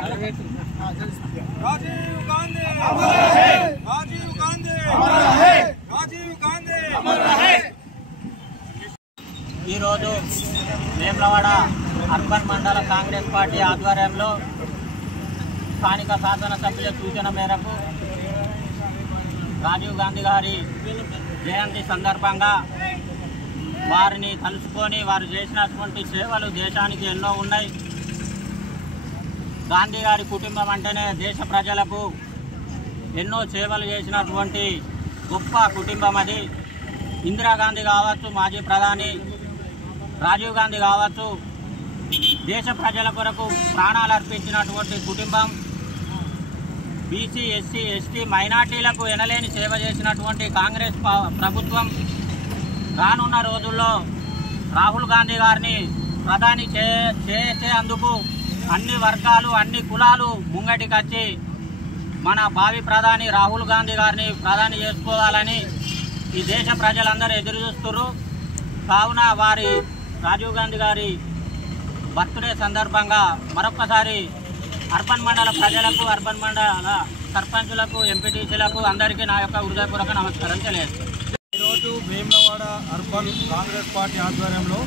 Rajiv Gandhi Rajiv Gandhi Rajiv Gandhi Vemulawada urban మండల Congress party ఆధ్వర్యంలో స్థానిక శాసనసభ్యుల సూచన మేరకు రాజీవ్ గాంధీ గారి జయంతి సందర్భంగా వారిని తలుచుకొని వారు చేసినటువంటి సేవలు దేశానికి ఎన్నో ఉన్నాయి. గాంధీ గారి కుటుంబం అంటేనే దేశ ప్రజలకు ఎన్నో సేవలు చేసినటువంటి గొప్ప కుటుంబం అది. ఇందిరాగాంధీ కావచ్చు, మాజీ ప్రధాని రాజీవ్ గాంధీ కావచ్చు, దేశ ప్రజల కొరకు ప్రాణాలు అర్పించినటువంటి కుటుంబం. బీసీ, ఎస్సీ, ఎస్టీ, మైనార్టీలకు ఎనలేని సేవ చేసినటువంటి కాంగ్రెస్ ప్రభుత్వం రానున్న రోజుల్లో రాహుల్ గాంధీ గారిని ప్రధాని చేసేందుకు అన్ని వర్గాలు, అన్ని కులాలు ముంగటికి వచ్చి మన భావి ప్రధాని రాహుల్ గాంధీ గారిని ప్రధాని చేసుకోవాలని ఈ దేశ ప్రజలందరూ ఎదురు చూస్తున్నారు. కావున వారి రాజీవ్ గాంధీ గారి బర్త్డే సందర్భంగా మరొకసారి అర్బన్ మండల ప్రజలకు, అర్బన్ మండల సర్పంచులకు, ఎంపీటీసీలకు అందరికీ నా యొక్క హృదయపూర్వక నమస్కారం తెలియజేస్తాను. ఈరోజు వేములవాడ అర్బన్ కాంగ్రెస్ పార్టీ ఆధ్వర్యంలో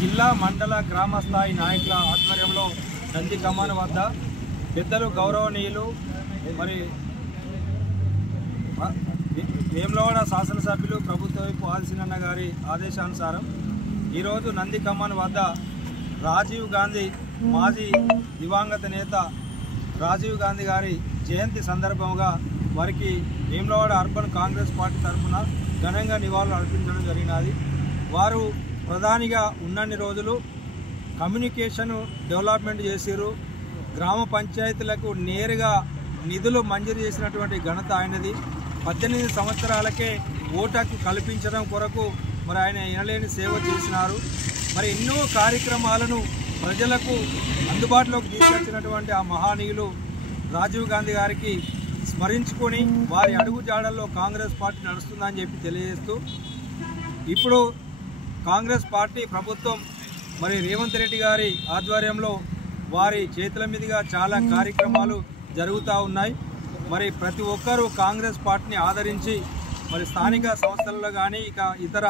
జిల్లా, మండల, గ్రామ స్థాయి నాయకుల ఆధ్వర్యంలో నంది కమాన్ వద్ద పెద్దలు గౌరవనీయులు మరి వేములవాడ శాసనసభ్యులు ప్రభుత్వ ఆదిశీనన్న గారి ఆదేశానుసారం ఈరోజు నంది కమాన్ వద్ద రాజీవ్ గాంధీ మాజీ దివంగత నేత రాజీవ్ గాంధీ గారి జయంతి సందర్భంగా వారికి వేములవాడ అర్బన్ కాంగ్రెస్ పార్టీ తరఫున ఘనంగా నివాళులు అర్పించడం జరిగినది. వారు ప్రధానిగా ఉన్నన్ని రోజులు కమ్యూనికేషన్ డెవలప్మెంట్ చేసిరు. గ్రామ పంచాయతీలకు నేరుగా నిధులు మంజూరు చేసినటువంటి ఘనత ఆయనది. 18 సంవత్సరాలకే ఓటు కల్పించడం కొరకు మరి ఆయన ఎనలేని సేవ చేసినారు. మరి ఎన్నో కార్యక్రమాలను ప్రజలకు అందుబాటులోకి తీసుకొచ్చినటువంటి ఆ మహానీయులు రాజీవ్ గాంధీ గారికి స్మరించుకొని వారి అడుగు జాడల్లో కాంగ్రెస్ పార్టీ నడుస్తుందని చెప్పి తెలియజేస్తూ, ఇప్పుడు కాంగ్రెస్ పార్టీ ప్రభుత్వం మరి రేవంత్ రెడ్డి గారి ఆధ్వర్యంలో వారి చేతుల మీదుగా చాలా కార్యక్రమాలు జరుగుతూ ఉన్నాయి. మరి ప్రతి ఒక్కరూ కాంగ్రెస్ పార్టీని ఆదరించి మరి స్థానిక సంస్థలలో కానీ ఇక ఇతర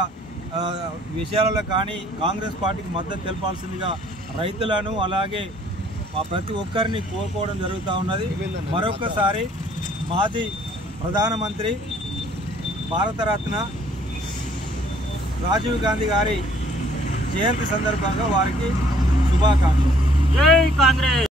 విషయాలలో కానీ కాంగ్రెస్ పార్టీకి మద్దతు తెలపాల్సిందిగా రైతులను అలాగే ప్రతి ఒక్కరిని కోరుకోవడం జరుగుతూ ఉన్నది. మరొకసారి మాజీ ప్రధానమంత్రి భారతరత్న రాజీవ్ గాంధీ గారి జయంతి సందర్భంగా వారికి శుభాకాంక్షలు. జై కాంగ్రెస్.